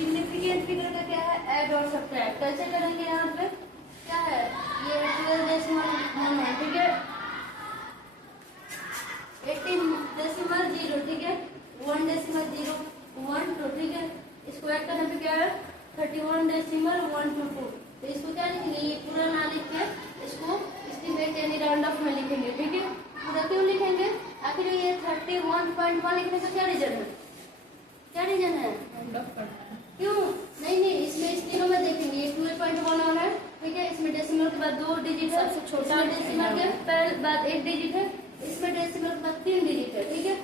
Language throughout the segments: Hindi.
सिग्निफिकेंट फिगर का क्या है, ऐड और सब्ट्रैक्ट कैसे करेंगे। यहाँ पे क्या है, ये 12.1 है, ठीक है, 18.0, ठीक है, 1.012, ठीक है। इसको ऐड करने पे क्या है 31.122। तो इसको क्या लिखेंगे, ये पूरा ना लिख के इसको एस्टीमेट यानी राउंड ऑफ में लिखेंगे, ठीक है। पूरा क्यों लिखेंगे, आखिर ये 31.1 लिखने का क्या रीजन है, क्या रीजन है, क्यों नहीं, इसमें इस तीनों में देखेंगे, ये 12.1 है, ठीक है। इसमें डेसिमल के बाद 2 डिजिट है, सबसे छोटा डेसिमल के बाद 1 डिजिट है, इसमें डेसिमल के बाद 3 डिजिट है, ठीक है।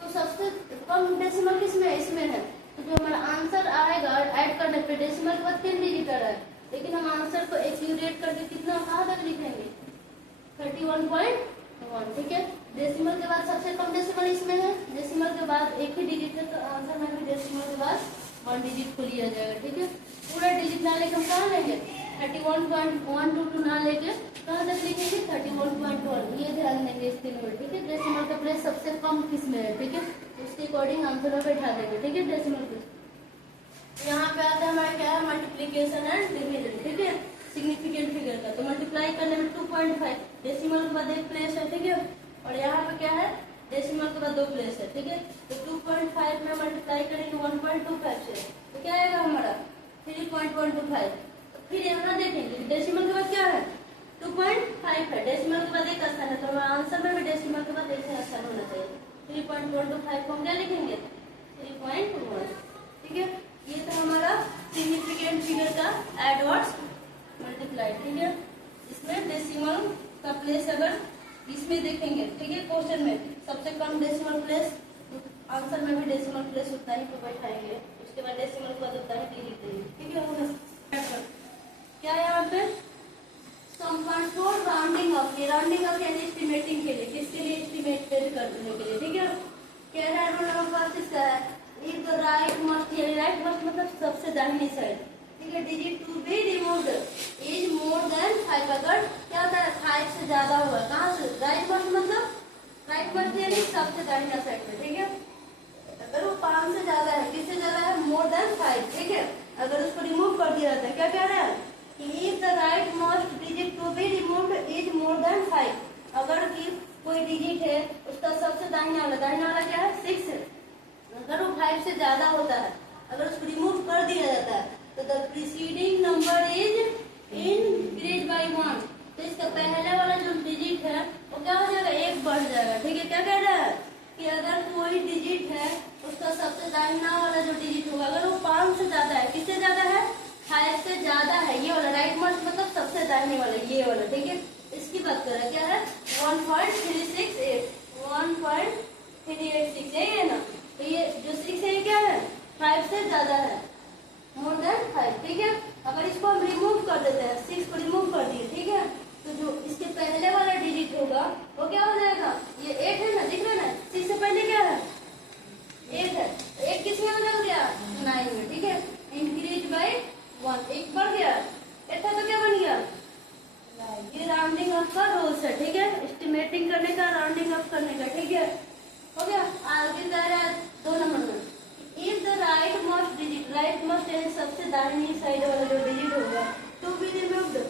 तो सबसे कम डेसिमल किसमें है, इसमें है। तो जो हमारा आंसर आएगा ऐड करने पे डेसिमल के बाद 3 डिजिट आ रहा है, लेकिन हम आंसर को एक्यूरेट करके कितना कहाँ तक लिखेंगे 31.1, ठीक है। डेसिमल के बाद सबसे कम डेसिमल इसमें है, डेसिमल के बाद 1 ही डिजिट है, तो आंसर में भी डेसिमल के बाद 1 डिजिट को लिया जाएगा, ठीक है। पूरा डिजिट ना लेके हम कहाँ लेंगे 31.122 ना लेके कहाँ तक लिखेंगे 31.1, ये ध्यान देंगे इस तीन में, ठीक है। डेसिमल का प्लेस सबसे कम किस में है, ठीक है, उसके अकॉर्डिंग आंसर में बैठा देंगे, ठीक है। डेसिमल प्लेस यहाँ पे आता है हमारा क्या है मल्टीप्लीकेशन एंड डिवीजन, ठीक है, सिग्निफिकेंट फिगर का। तो मल्टीप्लाई करने में 2.5 डेसिमल के बाद 1 प्लेस है, ठीक है, और यहाँ पे क्या है डेसिमल के बाद 2 प्लेस है, ठीक है। तो 2.5 में मल्टीप्लाई करेंगे 1.25 से, तो क्या आएगा हमारा 3.125। फिर यहाँ देखेंगे डेसिमल के बाद क्या है 2.5 है, डेसिमल के बाद 1 स्थान है, तो हमारा आंसर में भी डेसिमल के बाद 1 स्थान होना चाहिए। 3.125 को हम क्या लिखेंगे 3.1, ठीक है। ये था हमारा सिग्निफिकेंट फिगर का एडवर्स मल्टीप्लाई, ठीक है। इसमें डेसिमल का प्लेस अगर इसमें देखेंगे, ठीक है, क्वेश्चन में सबसे कम डेसिमल प्लेस, आंसर में भी डेसिमल प्लेस उतना ही को बैठाएंगे, उसके बाद डेसिमल के बाद उतना ही डिलीट देंगे, ठीक है। क्या यहाँ पे सम कंट्रोल राउंडिंग ऑफ, ये राउंडिंग ऑफ यानी एस्टिमेटिंग के लिए, किसके लिए एस्टिमेट करने के लिए, ठीक है। क्या है रूल नंबर 5 इसका है इफ द राइट मस्ट, ये राइट मस्ट मतलब सबसे दाहिनी साइड, ठीक है, digit to be removed is more than 5, अगर क्या होता है 5 से ज्यादा होगा, कहाँ से राइट मस्ट मतलब राइट मस्ट यानी सबसे दाहिना साइड में, ठीक है। अगर वो 5 से ज्यादा है, किससे ज्यादा है मोर देन 5, ठीक है। अगर उसको रिमूव कर दिया जाता है, क्या कह रहा है if the rightmost digit to be removed is more than 5, अगर की कोई डिजिट है उसका सबसे दाहिना वाला क्या है 6 है, अगर वो 5 से ज्यादा होता है, अगर उसको रिमूव कर दिया जाता है तो the preceding number is increase by 1, तो इसका पहले वाला जो डिजिट है वो क्या हो जाएगा 1 बढ़ जाएगा, ठीक है। क्या कह रहा है कि अगर कोई डिजिट है उसका सबसे दाहिना वाला जो डिजिट होगा अगर वो 5 से ज्यादा है, किससे ज्यादा है 5 से ज्यादा है, ये वाला राइट मस्ट मतलब सबसे दाहिने वाला ये वाला, ठीक है। इसकी बात कर रहा है क्या है 1.368 1.386 है ना, तो ये जो 6 है क्या है 5 से ज्यादा है मोर देन 5, ठीक है। अगर इसको हम रिमूव कर देते हैं 6 को रिमूव कर दिए, ठीक है, तो जो इसके पहले वाला डिजिट होगा वो क्या हो जाएगा ये 8 है ना, दिख रहा है ना 6 से पहले क्या है 8 है, तो 8 किस में बदल गया 9 में, ठीक है। इंक्रीज बाय 1, 1 बढ़ गया 8 था तो क्या बन गया, ये राउंडिंग ऑफ का रूल्स है, ठीक है, एस्टिमेटिंग करने का राउंडिंग ऑफ करने का, ठीक है, हो गया। आगे कह रहा है 2 नंबर में if the rightmost digit, rightmost यानी सबसे दाहिनी साइड वाला जो डिजिट होगा to be removed is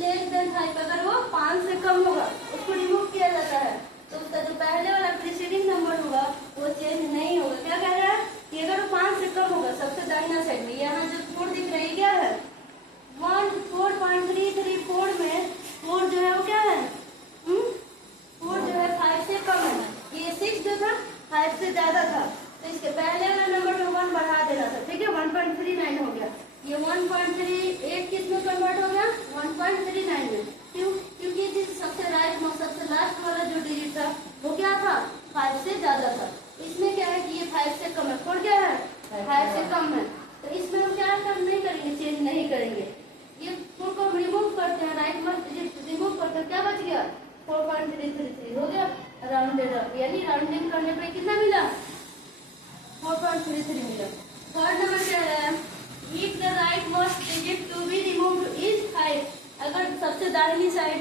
less than 5, अगर वो 5 से कम होगा उसको रिमूव किया जाता है, तो उसका जो पहले वाला प्रीसीडिंग नंबर होगा वो चेंज नहीं होगा। क्या कह रहा है कि अगर वो 5 से कम होगा सबसे दाहिना साइड में, यहाँ जो 4 दिख रही है क्या है 4.334 में 4 जो है वो क्या है 4 जो है 5 से कम है, ये 6 जो था 5 से ज्यादा था, तो इसके पहले वाला नंबर में 1 बढ़ा देना था, ठीक है, 1.39 हो गया, ये 1.38 किस में कन्वर्ट हो गया 1.39 में, क्यों, क्योंकि जिस सबसे राइट में सबसे लास्ट वाला जो डिजिट था वो क्या था 5 से ज्यादा था, इसमें क्या है कि ये 5 से कम है, 4 क्या है 5 से कम है, तो इसमें हम क्या नहीं करेंगे चेंज नहीं करेंगे, ये 4 को हम रिमूव करते हैं, राइट मस्ट डिजिट रिमूव करते हैं, क्या बच गया 4.333 हो गया राउंडेड अप, यानी राउंडिंग करने पे कितना मिला 4.33 मिला। थर्ड नंबर क्या है if the rightmost digit to be removed is 5, अगर सबसे दाहिनी साइड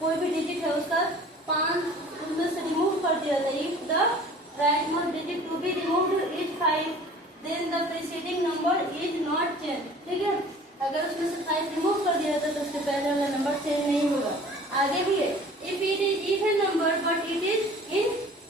कोई भी डिजिट है उसका 5 उनमें से रिमूव कर दिया जाए, if the rightmost digit to be removed is 5 then the preceding number is not change, ठीक है। अगर उसमें से 5 रिमूव कर दिया था तो उसके पहले वाला नंबर चेंज नहीं होगा। आगे भी है, if it is even number but it is in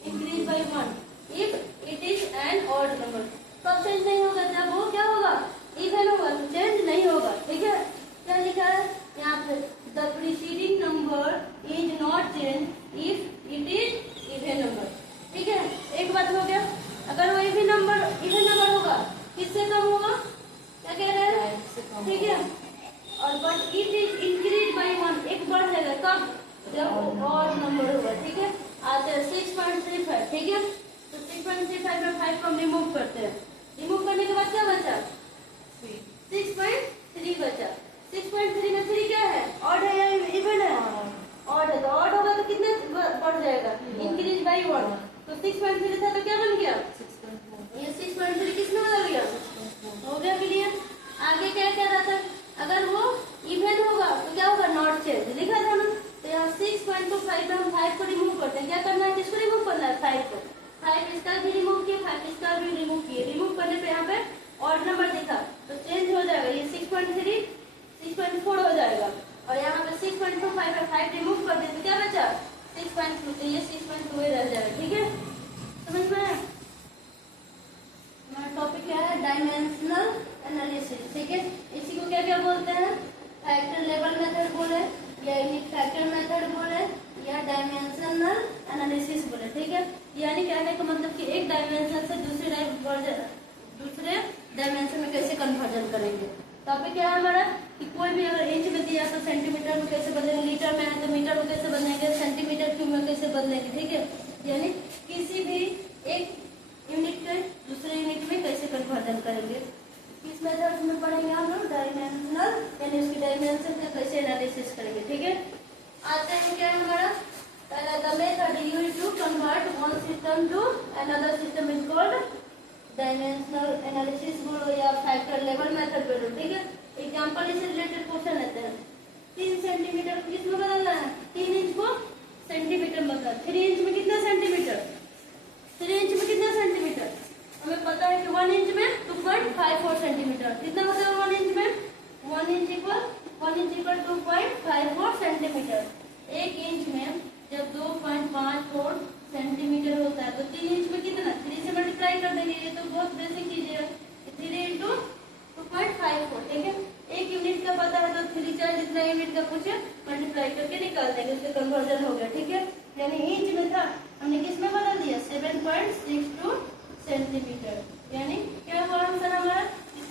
increase by 1, if it is an odd number, कब चेंज नहीं होगा, जब वो क्या होगा, इवन होगा, तो चेंज नहीं होगा, ठीक है। क्या लिखा है यहाँ पे, the preceding number is not change if it is even number, ठीक है। एक बात हो गया, अगर वो इवन नंबर होगा, किससे कम होगा, क्या कह रहे हैं, ठीक है। और but it is increase by 1, एक बढ़ जाएगा, कब, जब और नंबर होगा, ठीक है। आते हैं 6.35, ठीक है। तो 6.35 में 5 को हम रिमूव करते हैं, रिमूव करने के बाद क्या बचा, 6.3 बचा। 6.3 में 3 क्या है, ऑड है या इवन है, ऑड है, तो ऑड होगा तो कितने बढ़ जाएगा, इंक्रीज बाय 1, तो 6.3 था तो क्या बन गया, ये 6.3 किस में बदल गया, हो गया क्लियर। आगे क्या कह रहा था, अगर वो इवन होगा तो क्या होगा, नॉट चेंज, लिखा था ना। तो यहाँ 6.25 में हम 5 को रिमूव करते हैं, क्या करना है, किसको रिमूव करना है, 5 को। 5 इसका भी रिमूव किया, 5 इसका भी रिमूव किए, रिमूव करने पे यहाँ पे ऑड नंबर दिखा तो चेंज हो जाएगा, ये 6.3 6.4 हो जाएगा। और यहाँ पे 6.25 में 5 रिमूव कर दिए तो क्या बचा, 6.2, तो ये 6.2 रह जाएगा, ठीक है। समझ में आया। हमारा टॉपिक क्या है, डायमेंशनल एनालिसिस, ठीक है। इसी को क्या क्या बोलते हैं, फैक्टर लेवल मेथड बोले, या यूनिट फैक्टर मेथड बोले, या डायमेंशनल एनालिसिस बोले, ठीक है। यानी कहने का मतलब कि एक डायमेंशन से दूसरे डायमेंशन में कैसे कन्वर्जन करेंगे। टॉपिक क्या है हमारा, कि कोई भी अगर इंच में दिया तो सेंटीमीटर में कैसे बदलेंगे, लीटर में है तो मीटर में कैसे बदलेंगे, सेंटीमीटर क्यूब में कैसे बदलेंगे, ठीक है। यानी किसी भी एक यूनिट के दूसरे यूनिट में कैसे कन्वर्जन करेंगे, किस मेथड में पढ़ेंगे हम लोग, डायमेंशनल, यानी उसकी डायमेंशन का कैसे एनालिसिस करेंगे, ठीक है। आते हैं क्या है हमारा, पहला the method used to convert one system to another system is called dimensional analysis बोलो या फैक्टर लेवल मेथड बोलो, ठीक है। एग्जांपल इससे रिलेटेड क्वेश्चन लेते हैं, 3 सेंटीमीटर को किस में बदलना है, 3 इंच को सेंटीमीटर में बदलना, 3 इंच में कितना सेंटीमीटर, 3 इंच में कितना सेंटीमीटर, हमें पता है कि 1 इंच में 2.54 सेंटीमीटर, कितना होता है 1 इंच में, 1 इंच इक्वल 2.54 सेंटीमीटर। 1 इंच में जब 2.54 सेंटीमीटर होता है तो 3 इंच में कितना, 3 से मल्टीप्लाई कर देंगे, ये तो बहुत बेसिक चीज है, 3 इंटू 2.54, ठीक है। एक यूनिट का पता है तो 3 चार जितना यूनिट का कुछ मल्टीप्लाई करके निकाल देंगे, उससे कन्वर्जन हो गया, ठीक है। यानी इंच में था, हमने किस में बदल दिया, 7.62 सेंटीमीटर, यानी क्या हुआ आंसर हमारा,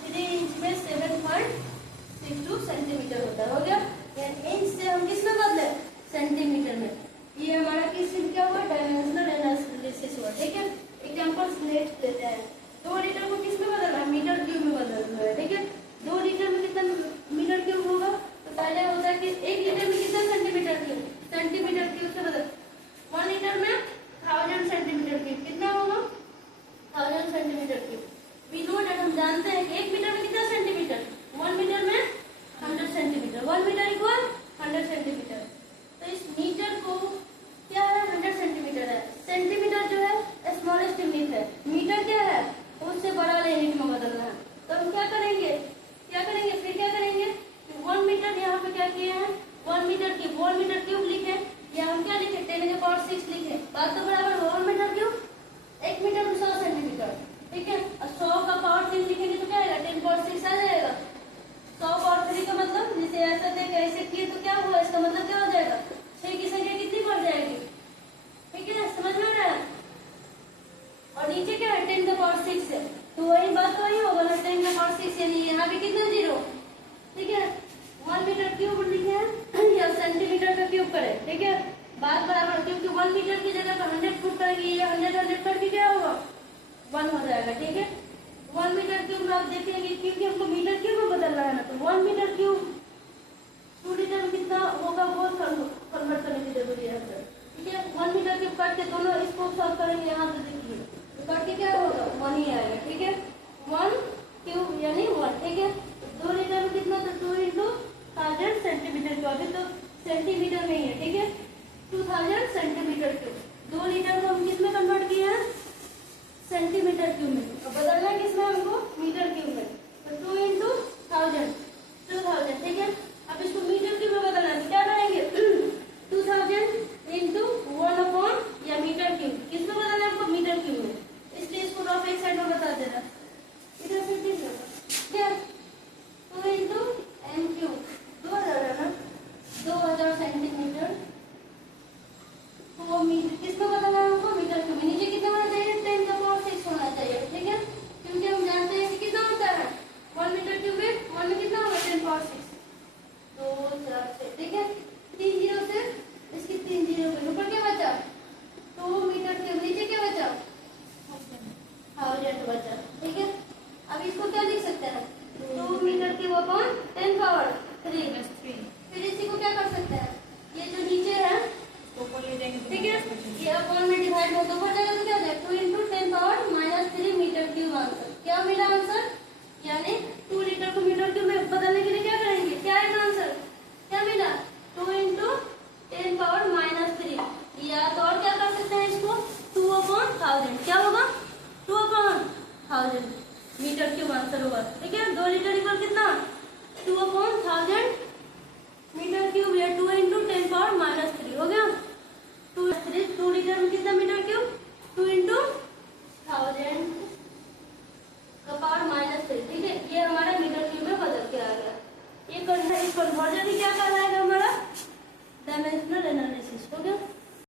3 इंच में 7.62 सेंटीमीटर होता है, हो गया। यानी इंच से हम किस में बदले, सेंटीमीटर में। ये हमारा किस क्या हुआ, डायमेंशनल एनालिसिस हुआ, ठीक है। एग्जांपल्स नेक्स्ट देते हैं, 2 लीटर को किस में बदलना, मीटर क्यूब में बदलना है, ठीक है। 2 लीटर में कितना मीटर क्यूब होगा, तो पहले होता है कि 1 लीटर में कितना सेंटीमीटर क्यूब, सेंटीमीटर क्यूब से बदल, 1 लीटर में 1000 सेंटीमीटर क्यूब, कितना होगा 1000 centimetre cube. We know that, हम जानते हैं कि 1 मीटर में कितना सेंटीमीटर, 1 मीटर में 100 सेंटीमीटर, 1 मीटर इक्वल 100 सेंटीमीटर। तो इस मीटर को क्या है, 100 सेंटीमीटर है, सेंटीमीटर जो है स्मॉलेस्ट यूनिट है, मीटर क्या है उससे बड़ा यूनिट में बदलना है। तो हम क्या करेंगे, फिर क्या करेंगे, 1 मीटर यहाँ पे क्या किए हैं, 1 मीटर क्यूब लिखे, या हम क्या लिखे 10⁻6 लिखे, बात तो बराबर, 1 मीटर क्यूब 1 मीटर में 100 सेंटीमीटर, ठीक है। और 100 का पावर 3 लिखेंगे तो क्या आएगा, 10⁻6 आ जाएगा। 100 पावर 3 का मतलब, जैसे ऐसा देख ऐसे किए तो क्या हुआ, इसका मतलब क्या हो जाएगा, 6 की संख्या कितनी बढ़ जाएगी, ठीक है, समझ में आ रहा है। और नीचे क्या है, 10⁻6 है, तो वही बात तो वही होगा ना, 10⁻6, यानी यहाँ पे कितना 0, ठीक है। 1 मीटर क्यूब लिखे हैं या सेंटीमीटर का क्यूब करें, ठीक है, बात बराबर, क्योंकि 1 मीटर की जगह पर 100 फुट करेंगे, ये 100 करके क्या होगा 1 हो जाएगा, ठीक है। 1 मीटर क्यूब में आप देखेंगे, क्योंकि हमको मीटर क्यूब में बदलना है ना, तो 1 मीटर क्यूब 2 लीटर में कितना होगा, बहुत कन्वर्ट करने की जरूरी है, ठीक है। 1 मीटर क्यूब काट के दोनों इसको सॉल्व करेंगे, यहाँ से देखिए तो काट के क्या होगा 1 ही आएगा, ठीक है। 1 क्यूब यानी 1, ठीक है। 2 लीटर में कितना, तो 2 इंटू 1000 सेंटीमीटर क्यूब, अभी तो सेंटीमीटर में ही है, ठीक है, 2000 सेंटीमीटर क्यूब। 2 लीटर को हम किस में कन्वर्ट किए हैं, सेंटीमीटर क्यूब में, और बदलना किस में हमको, मीटर क्यूब में, तो 2 मीटर क्यूब में बदलने के लिए क्या करेंगे, क्या है आंसर, क्या मिला 2 × 10⁻³ या तो और क्या कर सकते हैं इसको 2/1000, क्या होगा 2/1000 मीटर क्यूब आंसर होगा। ठीक है, 2 लीटर इक्वल कितना 2/1000 मीटर क्यूब या 2 × 10⁻³ हो गया। 2 लीटर में कितना मीटर क्यूब